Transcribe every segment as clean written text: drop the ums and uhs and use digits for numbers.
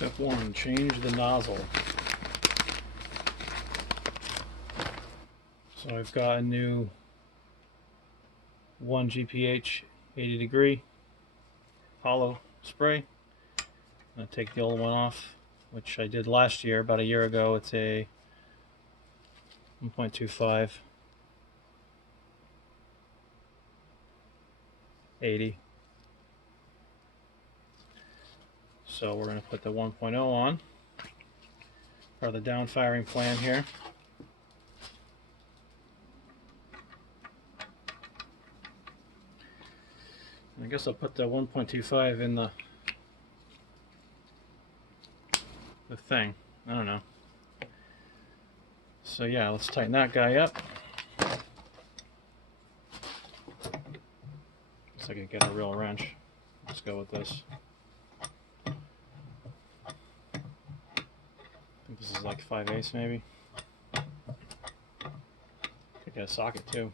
Step 1, change the nozzle. So I've got a new 1 GPH 80 degree hollow spray. I'm going to take the old one off, which I did last year, about a year ago. It's a 1.25 80. So we're going to put the 1.0 on for the down firing plan here. I guess I'll put the 1.25 in the thing. I don't know. So yeah, let's tighten that guy up. Looks like I get a real wrench. Let's go with this. I think this is like 5/8 maybe. Could get a socket too.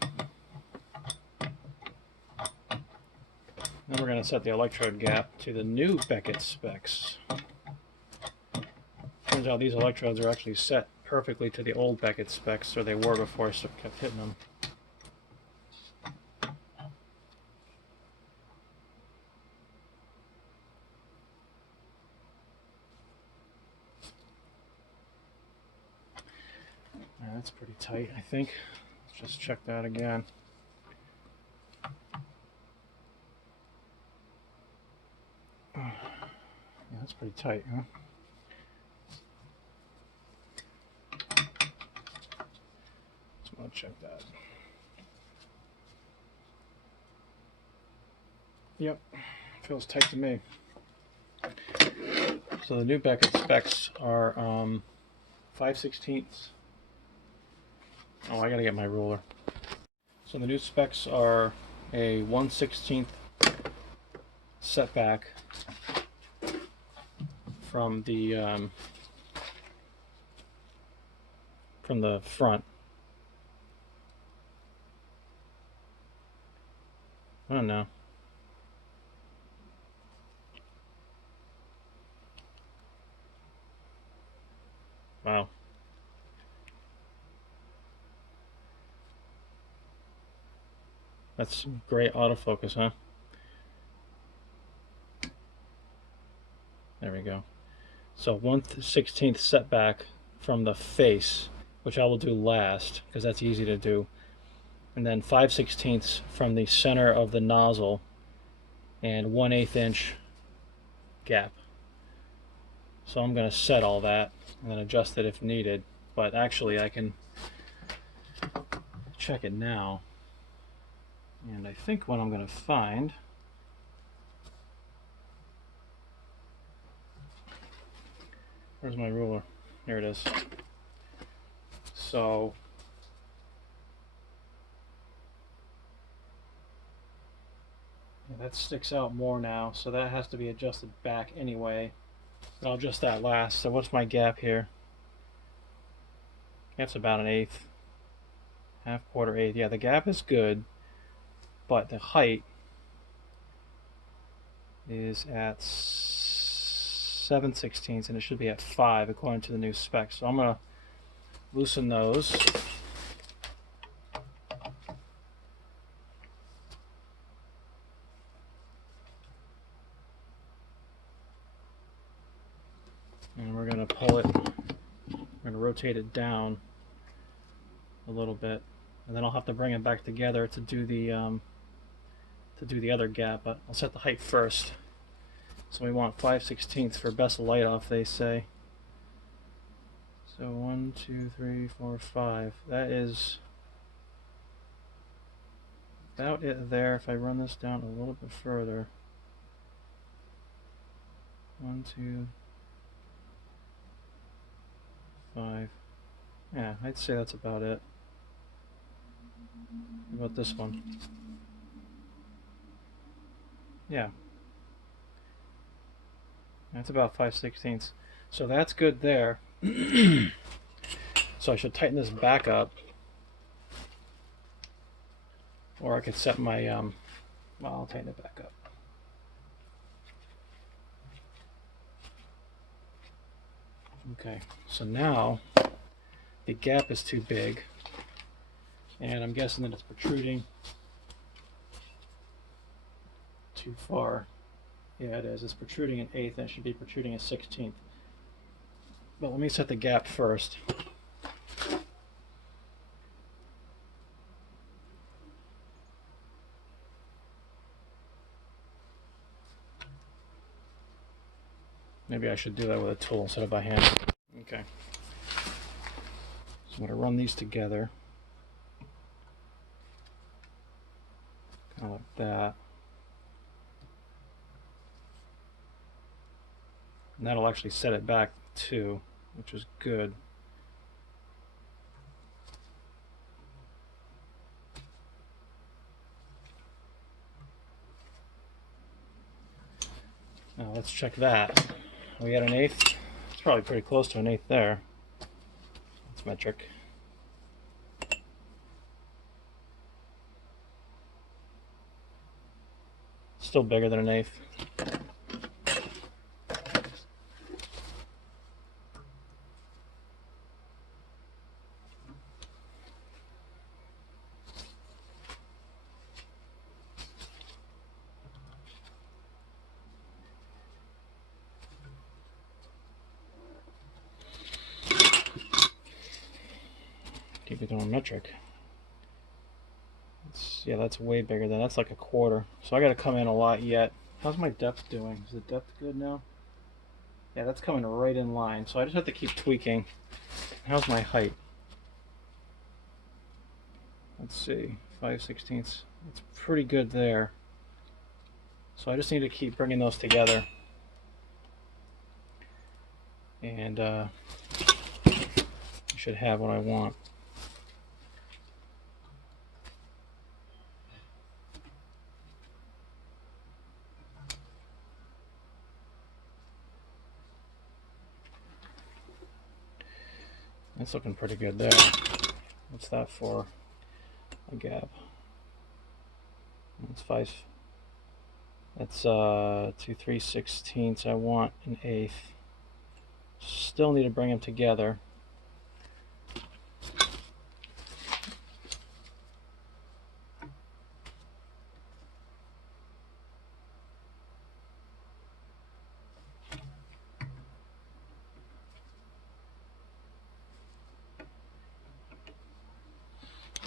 Then we're going to set the electrode gap to the new Beckett specs. Turns out these electrodes are actually set perfectly to the old Beckett specs, or they were before I kept hitting them. That's pretty tight, I think. Let's just check that again. Yeah, that's pretty tight, huh? Just want to check that. Yep, feels tight to me. So the new Beckett specs are 5/16. Oh, I gotta get my ruler. So the new specs are a 1/16 setback from the front. I don't know. Wow. That's great autofocus, huh? There we go. So 1/16 setback from the face, which I will do last because that's easy to do. And then 5/16 from the center of the nozzle and 1/8 inch gap. So I'm going to set all that and then adjust it if needed. But actually I can check it now. And I think what I'm going to find where's my ruler? Here it is. So yeah, that sticks out more now, so that has to be adjusted back anyway. But I'll adjust that last. So what's my gap here? That's about 1/8. Half, quarter, eighth. Yeah, the gap is good, but the height is at 7/16 and it should be at 5 according to the new specs. So I'm going to loosen those. And we're going to pull it, we're going to rotate it down a little bit, and then I'll have to bring it back together to do the other gap, but I'll set the height first. So we want 5/16 for best light off, they say. So 1, 2, 3, 4, 5. That is about it there. If I run this down a little bit further. 1, 2, 5. Yeah, I'd say that's about it. How about this one? Yeah. That's about 5/16. So that's good there. So I should tighten this back up. Or I could set my, well, I'll tighten it back up. Okay, so now the gap is too big, and I'm guessing that it's protruding too far. Yeah, it is. It's protruding an eighth, and it should be protruding a 16th. But let me set the gap first. Maybe I should do that with a tool instead of by hand. Okay. So I'm going to run these together. Kind of like that. And that'll actually set it back too, which is good. Now let's check that. We got an eighth. It's probably pretty close to an eighth there. That's metric. Still bigger than an eighth. Keep it on metric. Yeah, that's way bigger than that's like a quarter. So I got to come in a lot yet. How's my depth doing? Is the depth good now? Yeah, that's coming right in line. So I just have to keep tweaking. How's my height? Let's see, 5/16. It's pretty good there. So I just need to keep bringing those together. And I should have what I want. That's looking pretty good there. What's that for? A gap. That's 5. That's 2 3/16. I want an eighth. Still need to bring them together.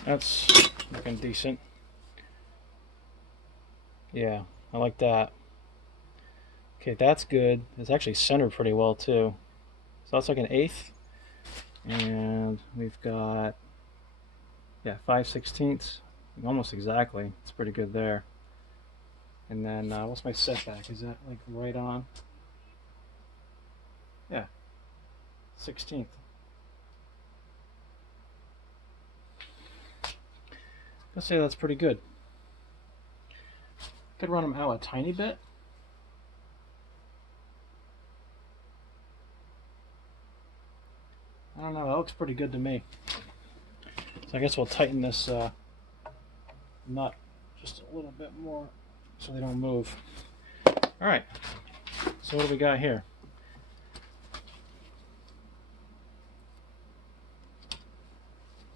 That's looking decent. Yeah, I like that. Okay, that's good. It's actually centered pretty well too. So that's like an eighth. And we've got, yeah, 5/16. Almost exactly. It's pretty good there. And then what's my setback? Is that like right on? Yeah, 16th. Let's say that's pretty good. Could run them out a tiny bit. I don't know, that looks pretty good to me. So I guess we'll tighten this nut just a little bit more so they don't move. Alright, so what do we got here?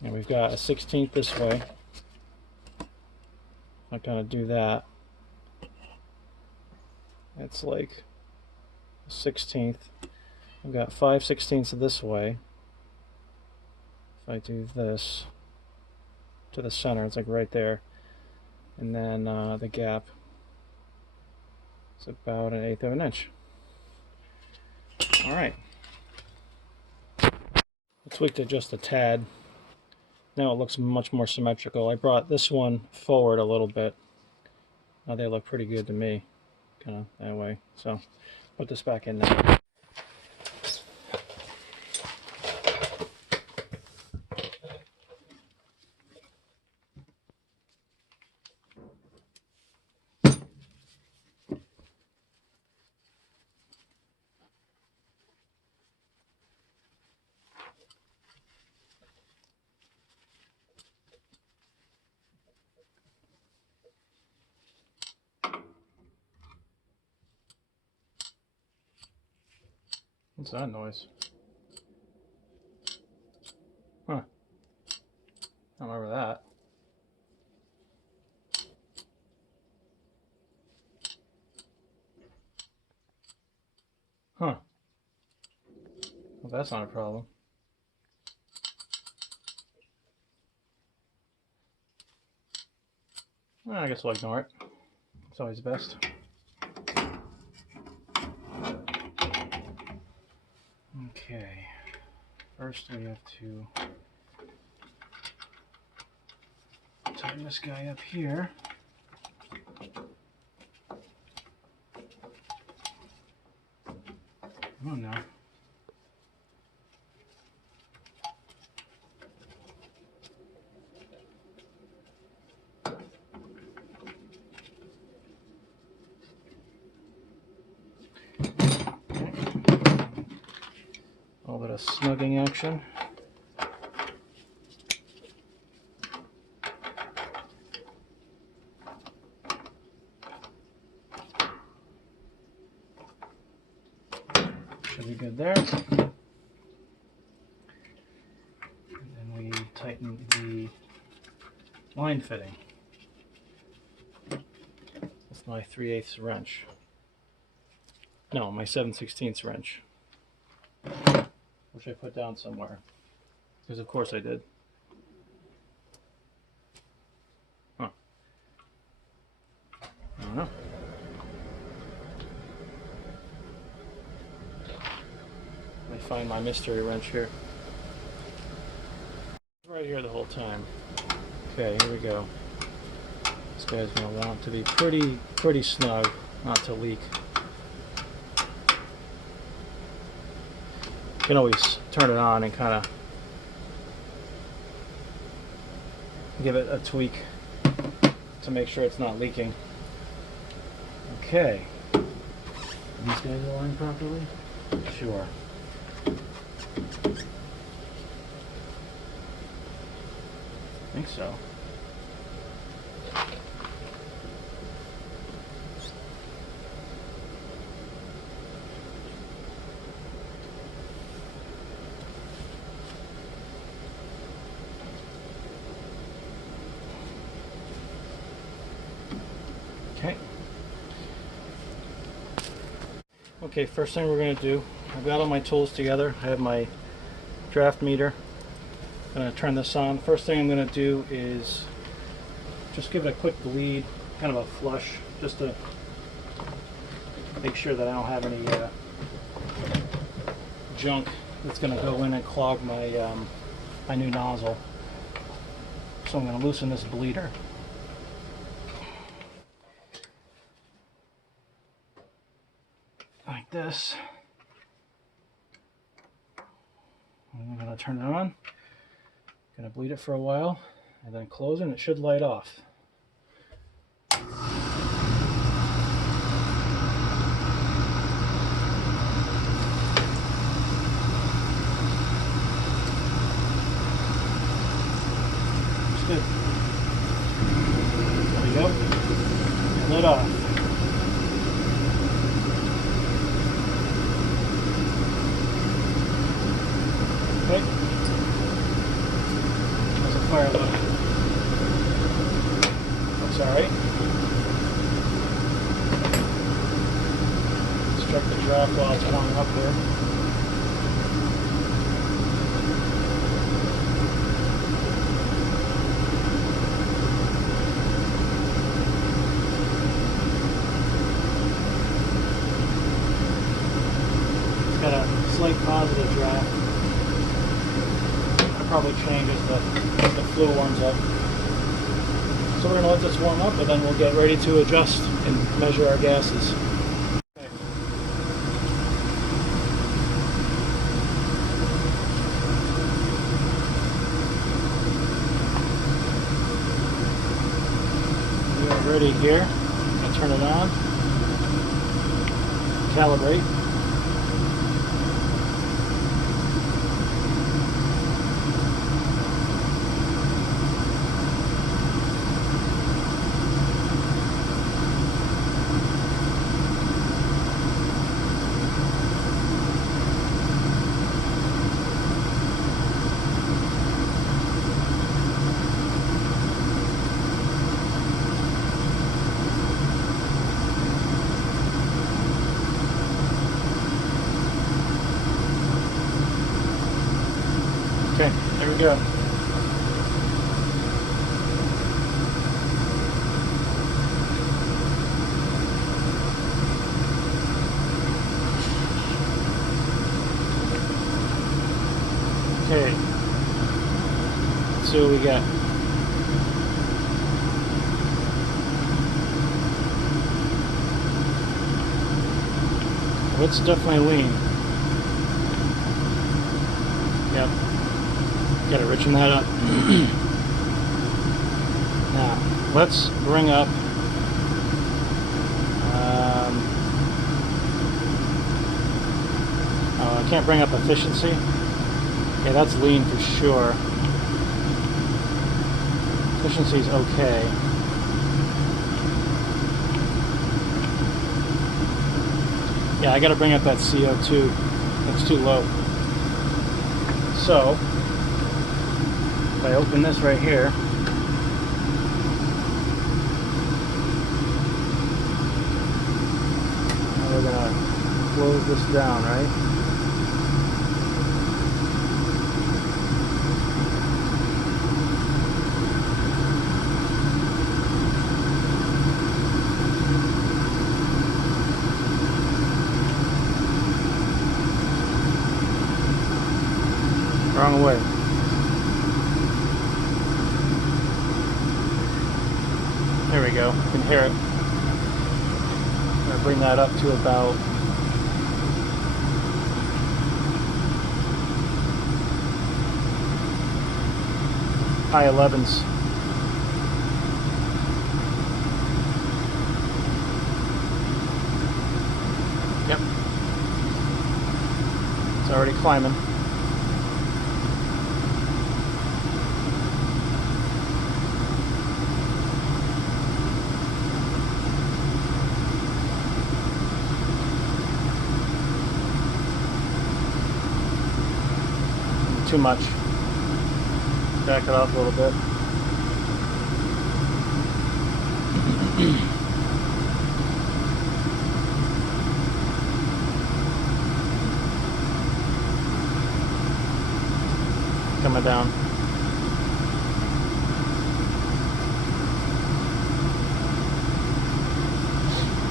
And we've got a 16th this way. I kind of do that. It's like a 16th. We've got 5/16 this way. If I do this to the center, it's like right there. And then the gap is about 1/8 of an inch. Alright. I tweaked it just a tad. Now it looks much more symmetrical. I brought this one forward a little bit. Now they look pretty good to me. Kind of that way. So put this back in now. What's that noise? I remember that. Huh. Well, that's not a problem. Well, I guess we'll ignore it. It's always best. Okay. First we have to tighten this guy up here. Come on now. A little bit of snugging action. Should be good there. And then we tighten the line fitting with my 3/8 wrench. No, my 7/16 wrench, which I put down somewhere, because of course I did. Huh. I don't know. Let me find my mystery wrench here. Right here the whole time. Okay, here we go. This guy's going to want to be pretty snug, not to leak. You can always turn it on and kind of give it a tweak to make sure it's not leaking. Okay. Are these guys aligned properly? Sure. I think so. Okay. Okay, first thing we're going to do, I've got all my tools together. I have my draft meter. I'm going to turn this on. First thing I'm going to do is just give it a quick bleed, kind of a flush, just to make sure that I don't have any junk that's going to go in and clog my my new nozzle. So I'm going to loosen this bleeder. Like this. And I'm going to turn it on. Going to bleed it for a while and then close it and it should light off. That's good. There we go. Lit off. Okay. There's a fire look. Looks alright. Let's check the draft while it's warming up here. It's got a slight positive draft. Probably change as the flue warms up. So we're going to let this warm up and then we'll get ready to adjust and measure our gases. Okay. We are ready here. I'll turn it on. Calibrate. go. Okay. Let's see what we got. It's definitely lean. Yep. Gotta richen that up. Now, let's bring up I can't bring up efficiency. Yeah, that's lean for sure. Efficiency's okay. Yeah, I gotta bring up that CO2. It's too low. So, if I open this right here, now we're gonna close this down, right? Wrong way. There we go. You can hear it. I'm going to bring that up to about high 11s. Yep. It's already climbing. Too much. Back it off a little bit. Coming down.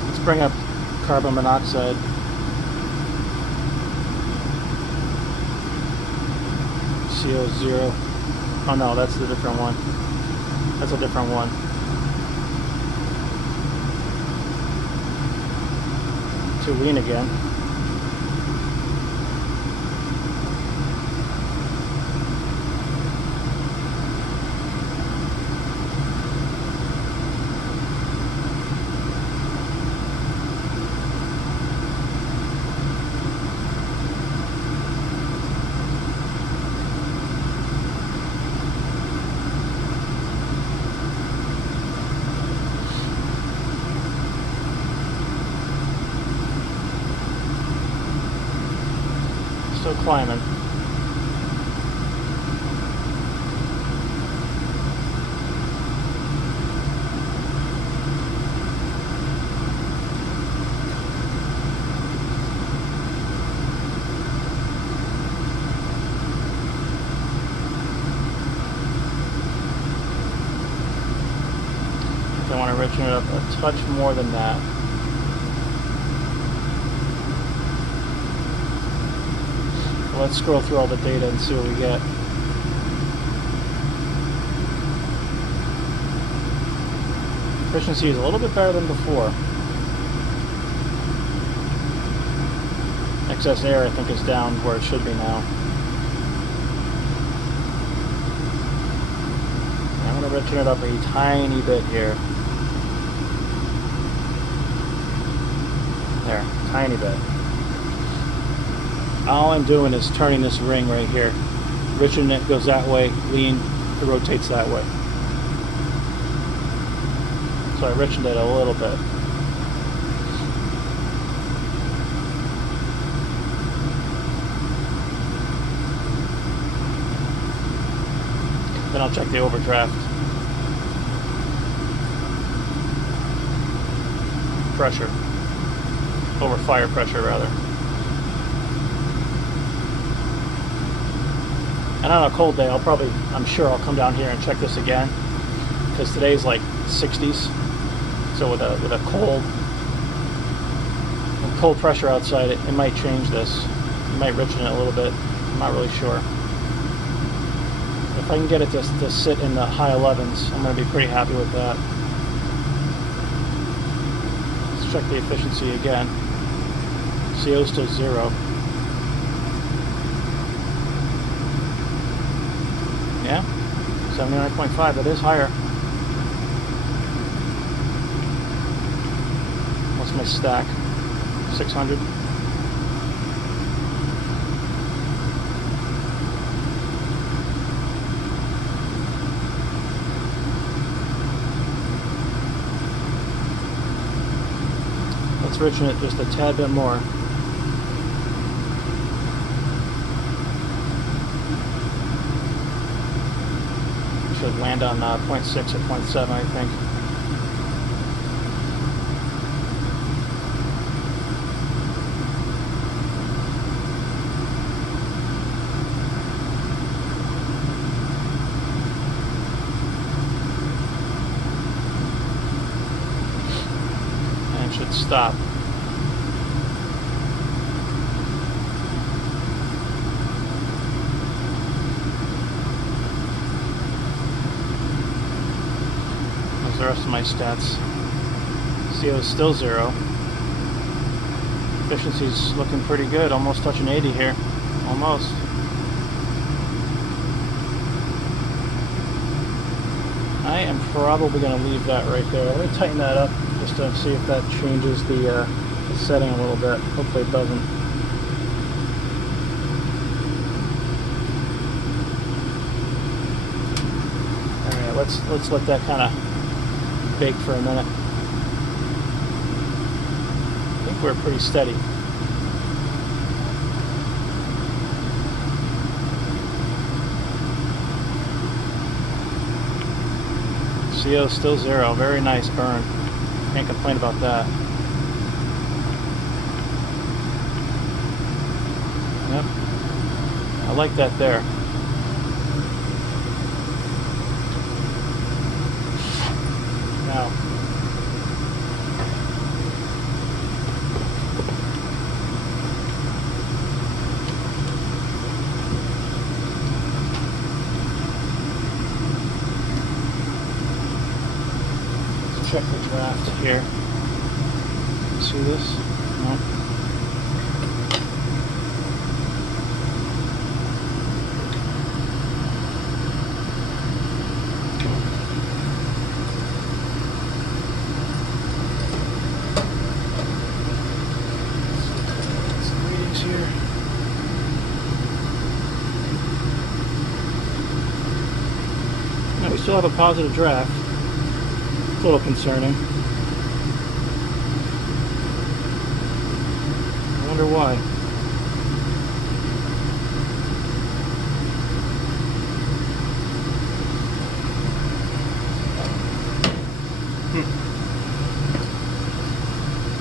Let's bring up carbon monoxide. CO0. Oh no, that's the different one. That's a different one. Too lean again. Still climbing. I want to richen it up a touch more than that. Let's scroll through all the data and see what we get. Efficiency is a little bit better than before. Excess air, I think, is down where it should be now. I'm going to richen it up a tiny bit here. There, tiny bit. All I'm doing is turning this ring right here. Richen it goes that way, lean, it rotates that way. So I richened it a little bit. Then I'll check the overdraft. Pressure. Over fire pressure, rather. And on a cold day, I'm sure I'll come down here and check this again, because today's like 60s. So with a cold pressure outside, it might change this. It might richen it a little bit. I'm not really sure. If I can get it to sit in the high 11s, I'm going to be pretty happy with that. Let's check the efficiency again. CO still 0. Yeah, 79.5. That is higher. What's my stack? 600. Let's richen it just a tad bit more. Should land on 0.6 or 0.7, I think. And it should stop. The rest of my stats. CO is still 0. Efficiency's looking pretty good, almost touching 80 here. Almost. I am probably going to leave that right there. Let me tighten that up just to see if that changes the setting a little bit. Hopefully it doesn't. Alright, let's let that kind of bake for a minute. I think we're pretty steady. CO still 0. Very nice burn. Can't complain about that. Yep. I like that there. Now, let's check the draft here. See this? No. Here. Now we still have a positive draft. A little concerning. I wonder why.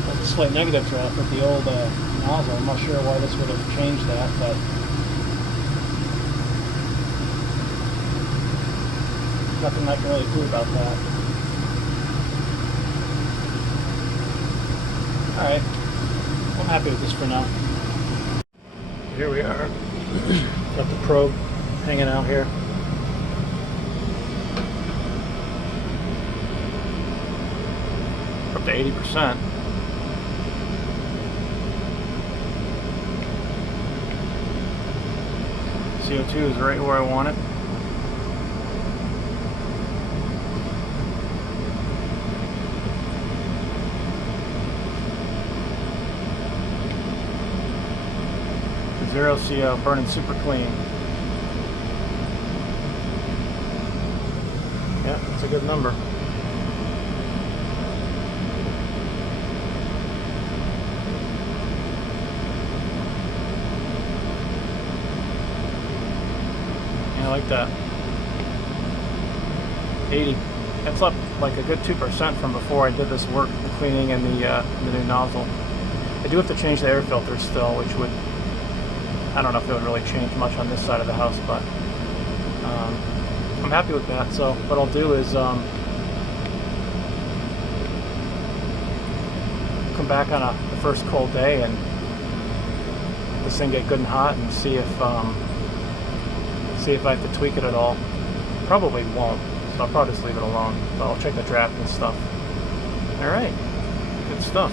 That's a slight negative draft with the old nozzle. I'm not sure why this would have changed that, but nothing I can really do about that. Alright, I'm happy with this for now. Here we are. Got the probe hanging out here. Up to 80%. CO2 is right where I want it. Zero CO, burning super clean. Yeah, that's a good number. I like that. 80. That's up like a good 2% from before I did this work, the cleaning and the new nozzle. I do have to change the air filter still, which would, I don't know if it would really change much on this side of the house, but I'm happy with that. So what I'll do is come back on the first cold day and this thing get good and hot and see if I have to tweak it at all. Probably won't, so I'll probably just leave it alone. But I'll check the draft and stuff. All right, good stuff.